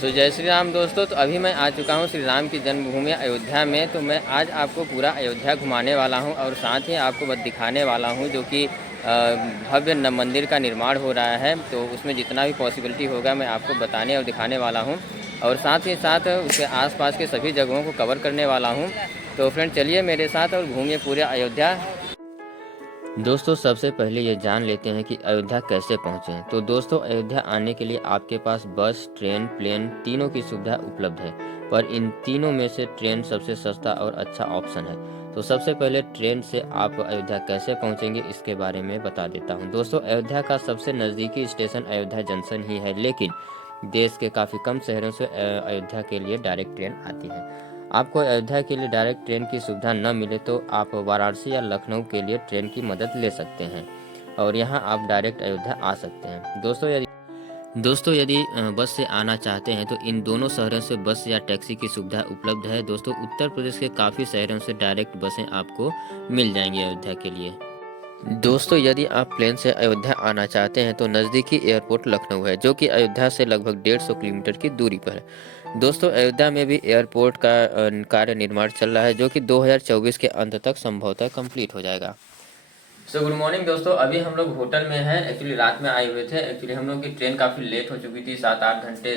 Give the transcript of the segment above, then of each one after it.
सो जय श्री राम दोस्तों। तो अभी मैं आ चुका हूँ श्री राम की जन्मभूमि अयोध्या में। तो मैं आज आपको पूरा अयोध्या घुमाने वाला हूँ और साथ ही आपको बस दिखाने वाला हूँ जो कि भव्य मंदिर का निर्माण हो रहा है। तो उसमें जितना भी पॉसिबिलिटी होगा मैं आपको बताने और दिखाने वाला हूँ और साथ ही साथ उसके आसपास के सभी जगहों को कवर करने वाला हूँ। तो फ्रेंड चलिए मेरे साथ और घूमिए पूरे अयोध्या। दोस्तों सबसे पहले ये जान लेते हैं कि अयोध्या कैसे पहुँचें। तो दोस्तों अयोध्या आने के लिए आपके पास बस, ट्रेन, प्लेन तीनों की सुविधा उपलब्ध है, पर इन तीनों में से ट्रेन सबसे सस्ता और अच्छा ऑप्शन है। तो सबसे पहले ट्रेन से आप अयोध्या कैसे पहुँचेंगे इसके बारे में बता देता हूँ। दोस्तों अयोध्या का सबसे नज़दीकी स्टेशन अयोध्या जंक्शन ही है, लेकिन देश के काफ़ी कम शहरों से अयोध्या के लिए डायरेक्ट ट्रेन आती है। आपको अयोध्या के लिए डायरेक्ट ट्रेन की सुविधा न मिले तो आप वाराणसी या लखनऊ के लिए ट्रेन की मदद ले सकते हैं और यहां आप डायरेक्ट अयोध्या आ सकते हैं। दोस्तों यदि बस से आना चाहते हैं तो इन दोनों शहरों से बस या टैक्सी की सुविधा उपलब्ध है। दोस्तों उत्तर प्रदेश के काफ़ी शहरों से डायरेक्ट बसें आपको मिल जाएंगी अयोध्या के लिए। दोस्तों यदि आप प्लेन से अयोध्या आना चाहते हैं तो नज़दीकी एयरपोर्ट लखनऊ है, जो कि अयोध्या से लगभग 150 किलोमीटर की दूरी पर है। दोस्तों अयोध्या में भी एयरपोर्ट का कार्य निर्माण चल रहा है, जो कि 2024 के अंत तक संभवतः कंप्लीट हो जाएगा। सो गुड मॉर्निंग दोस्तों, अभी हम लोग होटल में हैं। एक्चुअली रात में आए हुए थे। एक्चुअली हम लोग की ट्रेन काफ़ी लेट हो चुकी थी, 7-8 घंटे।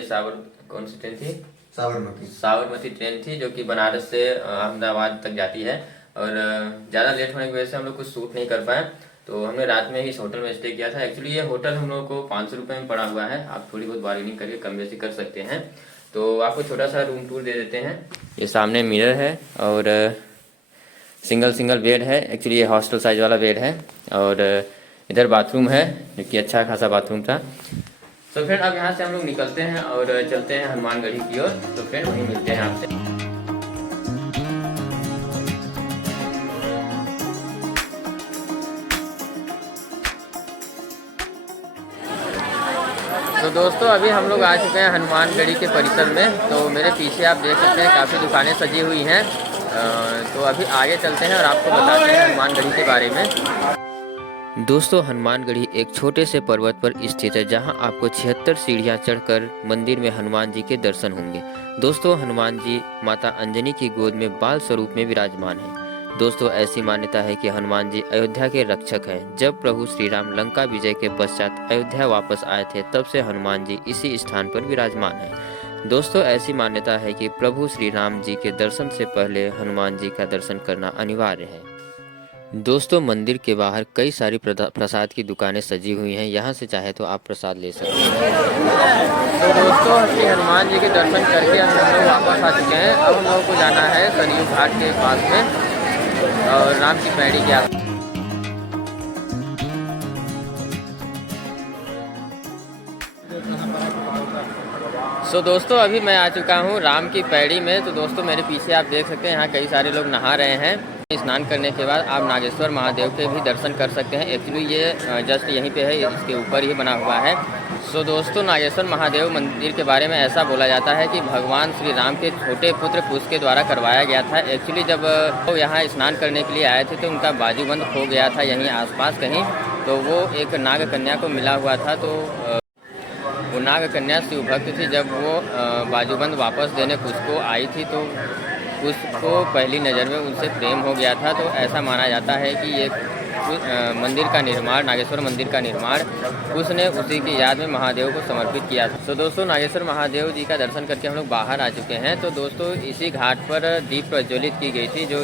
कौन सी ट्रेन थी? साबरमती ट्रेन थी, जो कि बनारस से अहमदाबाद तक जाती है। और ज़्यादा लेट होने की वजह से हम लोग कुछ शूट नहीं कर पाए, तो हमने रात में ही इस होटल में स्टे किया था। एक्चुअली ये होटल हम लोगों को 500 रुपये में पड़ा हुआ है। आप थोड़ी बहुत बार्गेनिंग करके कम बेसी कर सकते हैं। तो आपको छोटा सा रूम टूर दे देते हैं। ये सामने मिरर है और सिंगल बेड है। एक्चुअली ये हॉस्टल साइज वाला बेड है और इधर बाथरूम है, जो कि अच्छा खासा बाथरूम था। तो फ्रेंड अब यहाँ से हम लोग निकलते हैं और चलते हैं हनुमानगढ़ी की ओर। तो फ्रेंड वहीं मिलते हैं आपसे। तो दोस्तों अभी हम लोग आ चुके हैं हनुमानगढ़ी के परिसर में। तो मेरे पीछे आप देख सकते हैं काफ़ी दुकानें सजी हुई हैं। तो अभी आगे चलते हैं और आपको बताते हैं हनुमानगढ़ी के बारे में। दोस्तों हनुमानगढ़ी एक छोटे से पर्वत पर स्थित है, जहां आपको 76 सीढ़ियां चढ़कर मंदिर में हनुमान जी के दर्शन होंगे। दोस्तों हनुमान जी माता अंजनी की गोद में बाल स्वरूप में विराजमान हैं। दोस्तों ऐसी मान्यता है कि हनुमान जी अयोध्या के रक्षक हैं। जब प्रभु श्री राम लंका विजय के पश्चात अयोध्या वापस आए थे, तब से हनुमान जी इसी स्थान पर विराजमान हैं। दोस्तों ऐसी मान्यता है कि प्रभु श्री राम जी के दर्शन से पहले हनुमान जी का दर्शन करना अनिवार्य है। दोस्तों मंदिर के बाहर कई सारी प्रसाद की दुकानें सजी हुई हैं, यहाँ से चाहे तो आप प्रसाद ले सकते हैं। तो दोस्तों श्री हनुमान जी के दर्शन करके हम लोग वापस आ चुके हैं। अब हम लोगों को जाना है सरयू घाट के पास में और राम की पैड़ी के आस। सो दोस्तों अभी मैं आ चुका हूँ राम की पैड़ी में। तो दोस्तों मेरे पीछे आप देख सकते हैं यहाँ कई सारे लोग नहा रहे हैं। स्नान करने के बाद आप नागेश्वर महादेव के भी दर्शन कर सकते हैं। एक्चुअली ये जस्ट यहीं पे है, इसके ऊपर ही बना हुआ है। सो दोस्तों नागेश्वर महादेव मंदिर के बारे में ऐसा बोला जाता है कि भगवान श्री राम के छोटे पुत्र कुश के द्वारा करवाया गया था। एक्चुअली जब वो यहाँ स्नान करने के लिए आए थे तो उनका बाजूबंद खो गया था यहीं आसपास कहीं। तो वो एक नाग कन्या को मिला हुआ था। तो वो नाग कन्या शिव भक्त थी। जब वो बाजूबंद वापस देने कुश को आई थी तो उसको पहली नज़र में उनसे प्रेम हो गया था। तो ऐसा माना जाता है कि ये मंदिर का निर्माण, नागेश्वर मंदिर का निर्माण उसने उसी की याद में महादेव को समर्पित किया था। तो दोस्तों नागेश्वर महादेव जी का दर्शन करके हम लोग बाहर आ चुके हैं। तो दोस्तों इसी घाट पर दीप प्रज्वलित की गई थी, जो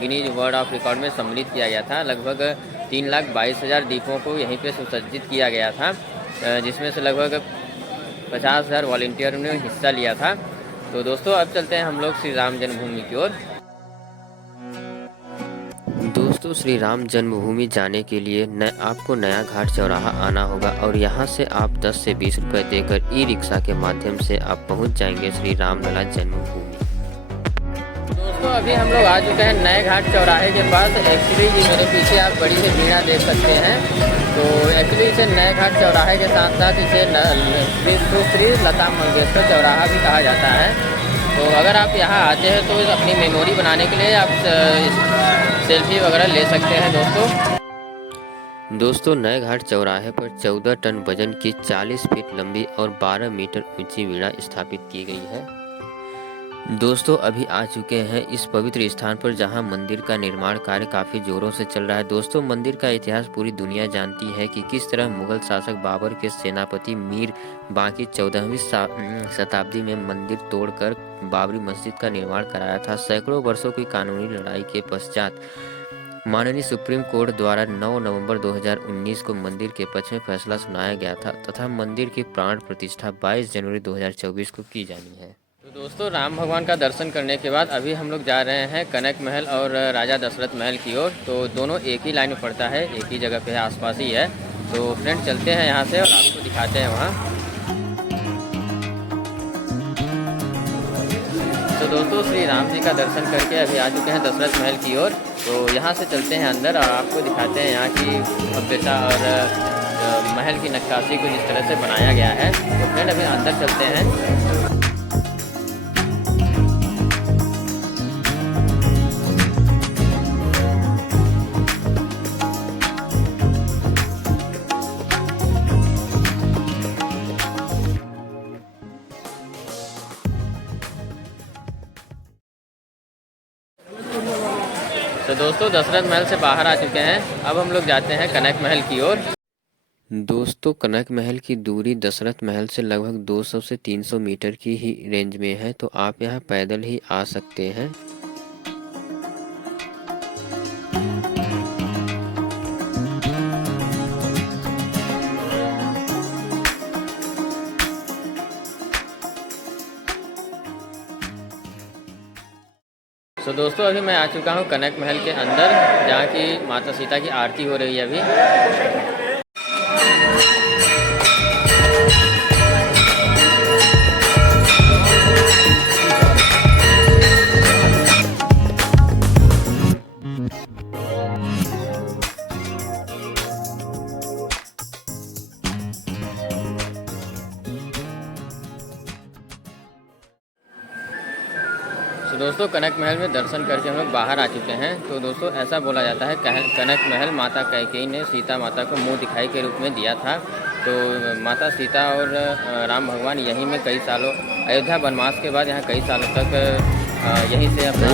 गिनीज वर्ल्ड ऑफ रिकॉर्ड में सम्मिलित किया गया था। लगभग 3,22,000 दीपों को यहीं पर सुसज्जित किया गया था, जिसमें से लगभग 50,000 वॉलंटियर ने हिस्सा लिया था। तो दोस्तों अब चलते हैं हम लोग श्री राम जन्मभूमि की ओर। दोस्तों श्री राम जन्मभूमि जाने के लिए आपको नया घाट चौराहा आना होगा और यहाँ से आप 10 से 20 रुपये देकर ई रिक्शा के माध्यम से आप पहुँच जाएंगे श्री राम लला जन्मभूमि। दोस्तों अभी हम लोग आ चुके हैं नए घाट चौराहे के पास। एक्चुअली मेरे पीछे आप बड़ी सी भीड़ा देख सकते हैं। तो एक्चुअली इसे नए घाट चौराहे के साथ साथ इसे श्री लता मंगेशकर चौराहा भी कहा जाता है। तो अगर आप यहाँ आते हैं तो अपनी मेमोरी बनाने के लिए आप सेल्फी वगैरह ले सकते हैं दोस्तों। दोस्तों नए घाट चौराहे पर 14 टन वजन की 40 फीट लंबी और 12 मीटर ऊंची वीणा स्थापित की गई है। दोस्तों अभी आ चुके हैं इस पवित्र स्थान पर जहां मंदिर का निर्माण कार्य काफ़ी ज़ोरों से चल रहा है। दोस्तों मंदिर का इतिहास पूरी दुनिया जानती है कि किस तरह मुगल शासक बाबर के सेनापति मीर बाकी 14वीं शताब्दी में मंदिर तोड़कर बाबरी मस्जिद का निर्माण कराया था। सैकड़ों वर्षों की कानूनी लड़ाई के पश्चात माननीय सुप्रीम कोर्ट द्वारा 9 नवंबर 2019 को मंदिर के पक्ष में फैसला सुनाया गया था तथा मंदिर की प्राण प्रतिष्ठा 22 जनवरी 2024 को की जानी है। तो दोस्तों राम भगवान का दर्शन करने के बाद अभी हम लोग जा रहे हैं कनक महल और राजा दशरथ महल की ओर। तो दोनों एक ही लाइन में पड़ता है, एक ही जगह पे है, आसपास ही है। तो फ्रेंड चलते हैं यहाँ से और आपको दिखाते हैं वहाँ। तो दोस्तों श्री राम जी का दर्शन करके अभी आ चुके हैं दशरथ महल की ओर। तो यहाँ से चलते हैं अंदर और आपको दिखाते हैं यहाँ की भव्यता और महल की नक्काशी को जिस तरह से बनाया गया है। तो फ्रेंड अभी अंदर चलते हैं। तो दोस्तों दशरथ महल से बाहर आ चुके हैं, अब हम लोग जाते हैं कनक महल की ओर। दोस्तों कनक महल की दूरी दशरथ महल से लगभग 200 से 300 मीटर की ही रेंज में है, तो आप यहां पैदल ही आ सकते हैं। तो दोस्तों अभी मैं आ चुका हूँ कनक महल के अंदर, जहाँ की माता सीता की आरती हो रही है अभी। तो दोस्तों कनक महल में दर्शन करके हम लोग बाहर आ चुके हैं। तो दोस्तों ऐसा बोला जाता है कनक महल माता कैकेयी ने सीता माता को मुंह दिखाई के रूप में दिया था। तो माता सीता और राम भगवान यहीं में कई सालों, अयोध्या वनवास के बाद यहाँ कई सालों तक यहीं से अपना।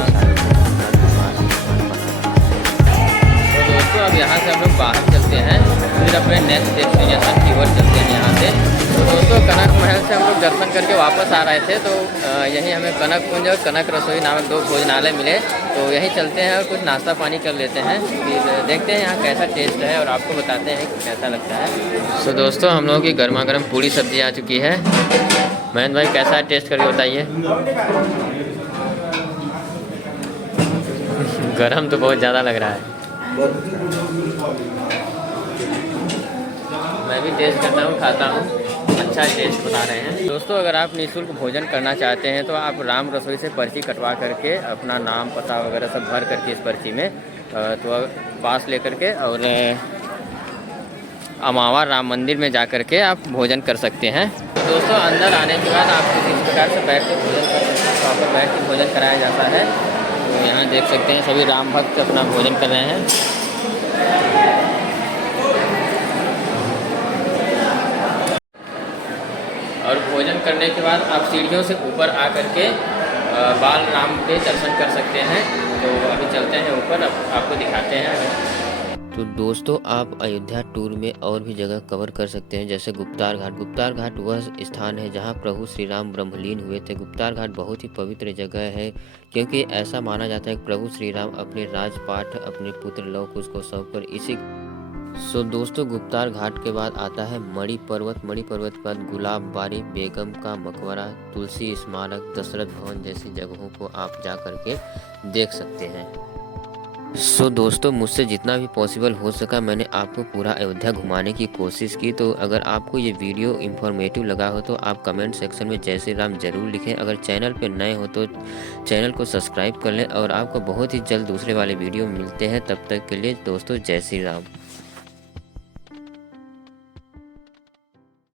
तो दोस्तों अब यहाँ से हम लोग बाहर चलते हैं, फिर अपने नेक्स्ट डेस्टिनेशन की ओर चलते हैं यहाँ से। तो दोस्तों कनक महल से हम लोग दर्शन करके वापस आ रहे थे, तो यहीं हमें कनक कुंज और कनक रसोई नामक 2 भोजनालय मिले। तो यहीं चलते हैं और कुछ नाश्ता पानी कर लेते हैं, फिर देखते हैं यहाँ कैसा टेस्ट है और आपको बताते हैं कि कैसा लगता है। तो दोस्तों हम लोगों की गर्मा गर्म पूरी सब्जी आ चुकी है। महेंद्र भाई कैसा है, टेस्ट करके बताइए। गरम तो बहुत ज़्यादा लग रहा है। मैं भी टेस्ट करता हूँ, खाता हूँ, अच्छा टेस्ट बता रहे हैं। दोस्तों अगर आप निःशुल्क भोजन करना चाहते हैं तो आप राम रसोई से पर्ची कटवा करके अपना नाम पता वगैरह सब भर करके इस पर्ची में तो पास लेकर के और अमावा राम मंदिर में जा कर के आप भोजन कर सकते हैं। दोस्तों अंदर आने के बाद आप किसी प्रकार से बैठ के भोजन कर सकते हैं, वहाँ पर बैठ के भोजन कराया जाता है। तो यहाँ देख सकते हैं सभी राम भक्त अपना भोजन कर रहे हैं। और भोजन करने के बाद आप सीढ़ियों से ऊपर आ करके बाल राम के दर्शन कर सकते हैं। तो अभी चलते हैं ऊपर, आपको दिखाते हैं। तो दोस्तों आप अयोध्या टूर में और भी जगह कवर कर सकते हैं, जैसे गुप्तार घाट। गुप्तार घाट वह स्थान है जहां प्रभु श्री राम ब्रह्मलीन हुए थे। गुप्तार घाट बहुत ही पवित्र जगह है, क्योंकि ऐसा माना जाता है कि प्रभु श्री राम अपने राजपाट अपने पुत्र लव कुश को सौंपकर इसी। दोस्तों गुप्तार घाट के बाद आता है मणि पर्वत। मणि पर्वत के बाद गुलाब बारी, बेगम का मकबरा, तुलसी स्मारक, दशरथ भवन जैसी जगहों को आप जा करके देख सकते हैं। दोस्तों मुझसे जितना भी पॉसिबल हो सका मैंने आपको पूरा अयोध्या घुमाने की कोशिश की। तो अगर आपको ये वीडियो इन्फॉर्मेटिव लगा हो तो आप कमेंट सेक्शन में जय श्री राम जरूर लिखें। अगर चैनल पर नए हो तो चैनल को सब्सक्राइब कर लें और आपको बहुत ही जल्द दूसरे वाले वीडियो मिलते हैं। तब तक के लिए दोस्तों जय श्री राम।